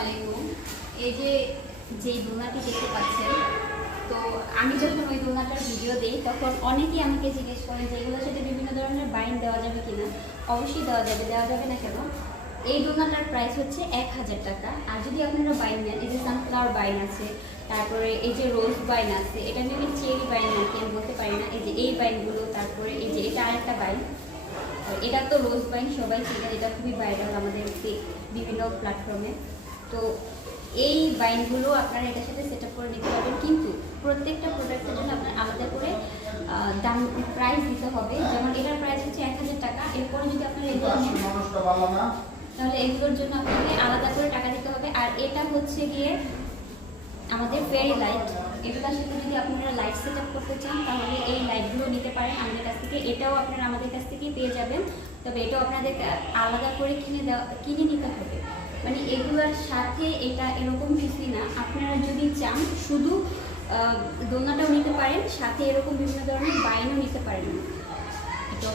আলাইকুম। এই যে যেই দোলনাটি দেখতে পাচ্ছেন, তো আমি যখন ওই দোলনাটার ভিডিও দিই তখন অনেকেই আমাকে জিজ্ঞেস করেন যে এগুলোর সাথে বিভিন্ন ধরনের বাইন দেওয়া যাবে কিনা। অবশ্যই দেওয়া যাবে না কেন। এই দোলনাটার প্রাইস হচ্ছে 1000 টাকা। আর যদি আপনারা বাইন নেন, এই যে সানফ্লাওয়ার বাইন আছে, তারপরে এই যে রোজ বাইন আছে, এটা মেবি চেরি বাইন নাকি আমি বলতে পারি না। এই যে এই বাইনগুলো, তারপরে এই যে এটা আরেকটা বাইন, এটা তো রোজ বাইন সবাই চিনেন, এটা খুবই ভাইরাল আমাদের বিভিন্ন প্ল্যাটফর্মে। তো এই বাইনগুলো আপনারা এটার সাথে সেট আপ করে নিতে পারবেন, কিন্তু প্রত্যেকটা প্রোডাক্টের জন্য আপনার আলাদা করে দাম প্রাইস দিতে হবে। যেমন এটার প্রাইস হচ্ছে 1000 টাকা। এরপরে যদি আপনারা এগুলো নেন তাহলে এগুলোর জন্য আপনাকে আলাদা করে টাকা দিতে হবে। আর এটা হচ্ছে গিয়ে আমাদের ফেরি লাইট। এগুলোর সাথে যদি আপনারা লাইট সেট আপ করতে চান তাহলে এই লাইটগুলো নিতে পারেন আমাদের কাছ থেকে। এটাও আপনারা আমাদের কাছ থেকেই পেয়ে যাবেন, তবে এটাও আপনাদের আলাদা করে কিনে নিতে হবে। মানে এগুলোর সাথে এটা এরকম কিছুই না। আপনারা যদি চান শুধু দোলনাটাও নিতে পারেন, সাথে এরকম বিভিন্ন ধরনের বাইনও নিতে পারেন। এটা